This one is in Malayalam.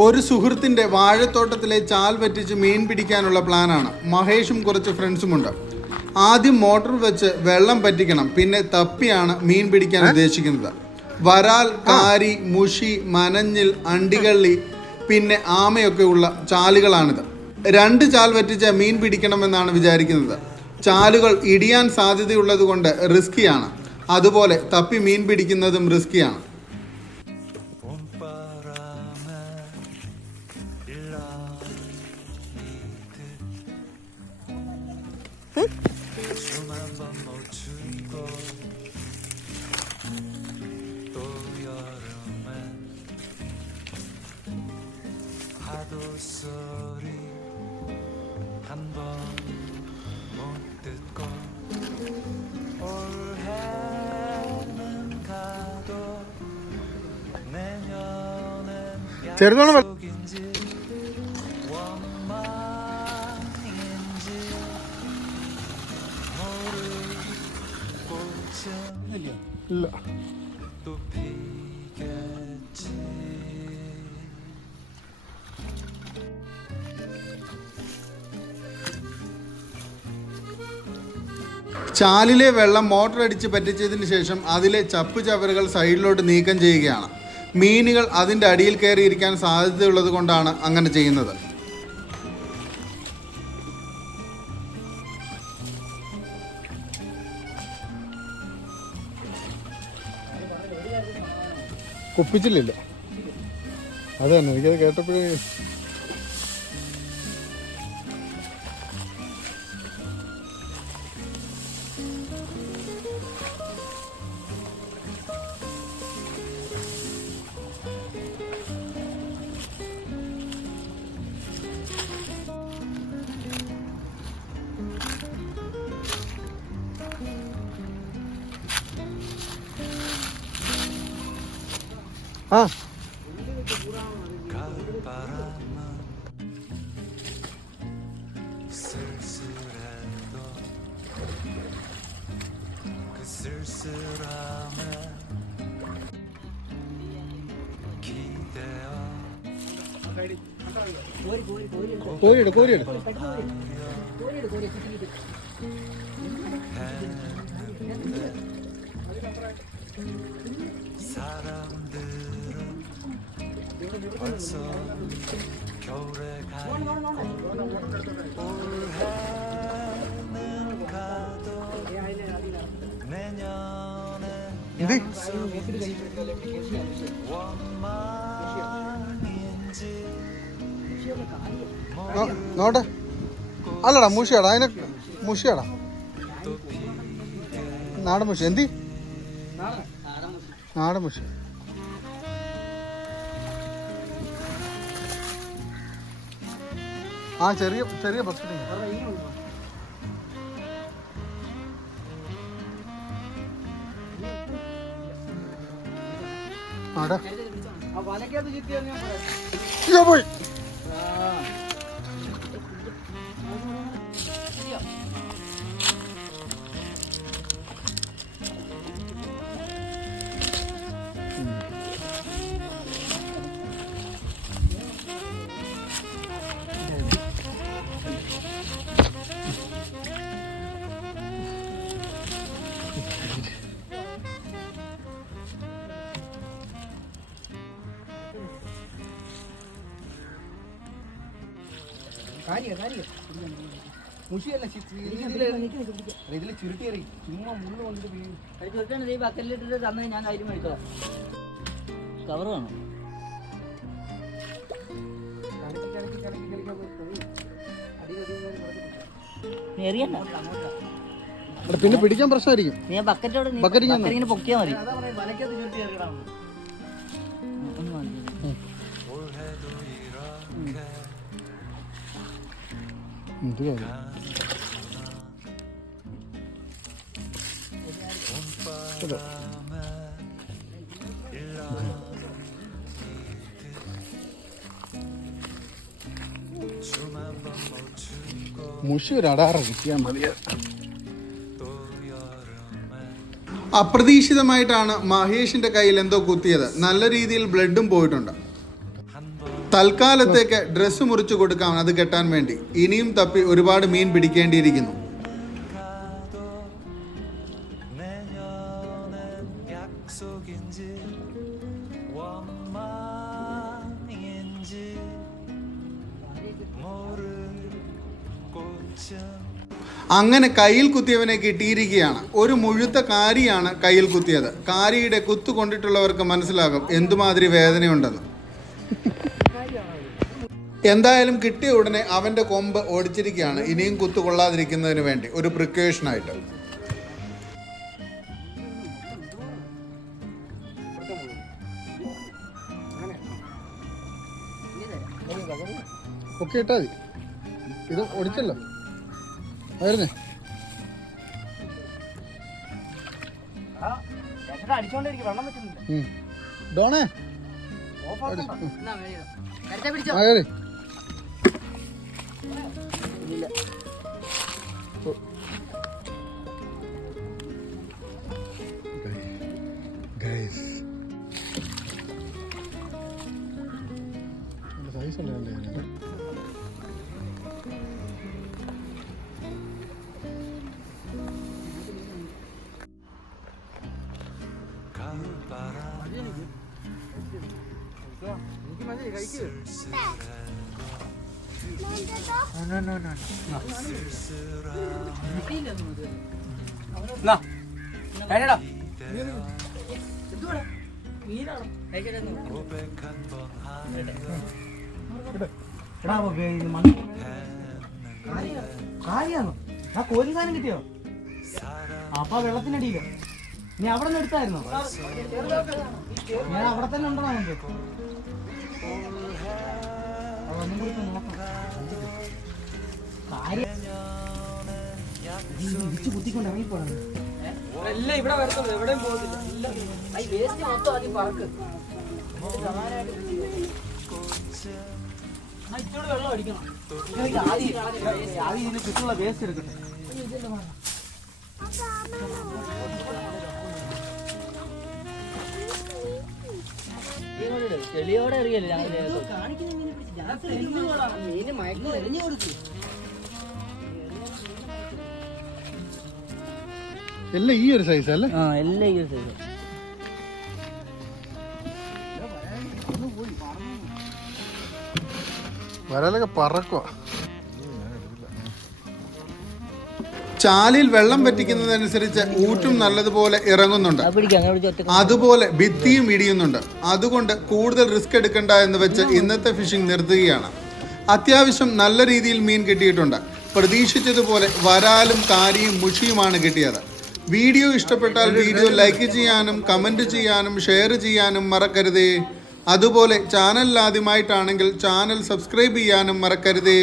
ഒരു സുഹൃത്തിൻ്റെ വാഴത്തോട്ടത്തിലെ ചാൽ വറ്റിച്ച് മീൻ പിടിക്കാനുള്ള പ്ലാനാണ്. മഹേഷും കുറച്ച് ഫ്രണ്ട്സുമുണ്ട്. ആദ്യം മോട്ടോർ വെച്ച് വെള്ളം പറ്റിക്കണം, പിന്നെ തപ്പിയാണ് മീൻ പിടിക്കാൻ ഉദ്ദേശിക്കുന്നത്. വരാൽ, കാരി, മുഷി, മനഞ്ഞിൽ, അണ്ടികള്ളി, പിന്നെ ആമയൊക്കെ ഉള്ള ചാലുകളാണിത്. 2 ചാൽ വറ്റിച്ച് മീൻ പിടിക്കണമെന്നാണ് വിചാരിക്കുന്നത്. ചാലുകൾ ഇടിയാൻ സാധ്യതയുള്ളത് കൊണ്ട് റിസ്കിയാണ്. അതുപോലെ തപ്പി മീൻ പിടിക്കുന്നതും റിസ്കിയാണ്. ചെറുതോണം ഇല്ല. ചാലിലെ വെള്ളം മോട്ടർ അടിച്ച് പറ്റിച്ചതിന് ശേഷം അതിലെ ചപ്പ് ചവറുകൾ സൈഡിലോട്ട് നീക്കം ചെയ്യുകയാണ്. മീനുകൾ അതിൻ്റെ അടിയിൽ കയറിയിരിക്കാൻ സാധ്യതയുള്ളത് കൊണ്ടാണ് അങ്ങനെ ചെയ്യുന്നത്. കുപ്പിച്ചില്ലല്ലോ, അത് തന്നെ എനിക്കത് കേട്ടപ്പോഴേ. हाँ കോരിയിട് 벌써 겨울에 올해는 가도 내년엔 원망인지 നോട്ടെ അല്ലടാ മുഷിയാടാ, അതിനെ മുഷിയാടാ, നാടൻ മുഷി. എന്തി നാടൻ മുഷി. ആ ചെറിയ ചെറിയ ബക്കറ്റ് പോയി. മുഷിയല്ല, ഇതില് ചുരുട്ടിയറി ചുമ്മാ മുള്ളു കൊണ്ടിട്ട് ബക്കറ്റിലിട്ടിട്ട് തന്നെ ഞാൻ കാര്യം മേടിച്ചോളാം. കവർ വേണം. പിന്നെ പിടിക്കാൻ പ്രശ്നമായിരിക്കും. നീ ബക്കറ്റോട് ഇങ്ങനെ പൊക്കിയാ മതി. വലക്കകത്ത് ചുരുട്ടി ഇറക്കണം. മുഷി ഒരു അടാറ കിട്ടിയാൽ മതി. അപ്രതീക്ഷിതമായിട്ടാണ് മഹേഷിന്റെ കയ്യിൽ എന്തോ കുത്തിയത്. നല്ല രീതിയിൽ ബ്ലഡും പോയിട്ടുണ്ട്. തൽക്കാലത്തേക്ക് ഡ്രസ്സ് മുറിച്ചു കൊടുക്കാം അത് കെട്ടാൻ വേണ്ടി. ഇനിയും തപ്പി ഒരുപാട് മീൻ പിടിക്കേണ്ടിയിരിക്കുന്നു. 내년엔 약속인지 원망인지 모를 꽃은 അങ്ങനെ കയ്യിൽ കുത്തിയവനെ കിട്ടിയിരിക്കുകയാണ്. ഒരു മുഴുത്ത കാരിയാണ് കയ്യിൽ കുത്തിയത്. കാരിയുടെ കുത്തു കൊണ്ടിട്ടുള്ളവർക്ക് മനസ്സിലാകും എന്തുമാതിരി വേദനയുണ്ടെന്ന്. എന്തായാലും കിട്ടിയ ഉടനെ അവൻ്റെ കൊമ്പ് ഓടിച്ചിരിക്കുകയാണ്, ഇനിയും കുത്തു കൊള്ളാതിരിക്കുന്നതിന് വേണ്ടി ഒരു പ്രിക്കോഷനായിട്ട്. ഒക്കെ ഇട്ടാ മതി. ഇത് ഒടിച്ചല്ലോ ആയിരുന്നേ. ഡോണേ ആയേ സൈസ് ഉണ്ടല്ലേ. കാര്യാണോ ആ കോരി സാധനം കിട്ടിയോ? അപ്പൊ വെള്ളത്തിനടിയില്ല. നീ അവിടെ നിന്ന് എടുത്തായിരുന്നോ? ഞാൻ അവിടെ തന്നെ ഉണ്ടോ? നമുക്ക് ഒന്നും കൂടി നോക്കാം. ഇടിച്ചു കുത്തിക്കൊണ്ട് ഇറങ്ങിപ്പോണം. എല്ലാം ഇവിടെ വരത്തുള്ളൂ, എവിടെയും പോകുന്നില്ല. വേസ്റ്റ് മൊത്തം ആദ്യം പറക്ക്. ഇച്ചോട് വെള്ളം അടിക്കണം. ആദ്യം ഇതിന് ചുറ്റുള്ള വേസ്റ്റ് എടുക്കട്ടെ. ചെളിയോടെ അറിയല്ലേ എറിഞ്ഞു കൊടുക്കും. എല്ലാം ഈ ഒരു സൈസ് അല്ലേ? ആ എല്ലാം ഈ സൈസ്. വരാലൊക്കെ പറക്കുക. ചാലിൽ വെള്ളം പറ്റിക്കുന്നതനുസരിച്ച് ഊറ്റും നല്ലതുപോലെ ഇറങ്ങുന്നുണ്ട്. അതുപോലെ ഭിത്തിയും ഇടിയുന്നുണ്ട്. അതുകൊണ്ട് കൂടുതൽ റിസ്ക് എടുക്കണ്ട എന്ന് വെച്ച് ഇന്നത്തെ ഫിഷിംഗ് നിർത്തുകയാണ്. അത്യാവശ്യം നല്ല രീതിയിൽ മീൻ കിട്ടിയിട്ടുണ്ട്. പ്രതീക്ഷിച്ചതുപോലെ വരാലും കാരിയും മുഷിയുമാണ് കിട്ടിയത്. വീഡിയോ ഇഷ്ടപ്പെട്ടാൽ വീഡിയോ ലൈക്ക് ചെയ്യാനും കമൻറ്റ് ചെയ്യാനും ഷെയർ ചെയ്യാനും മറക്കരുതേ. അതുപോലെ ചാനൽ ആദ്യമായിട്ടാണെങ്കിൽ ചാനൽ സബ്സ്ക്രൈബ് ചെയ്യാനും മറക്കരുതേ.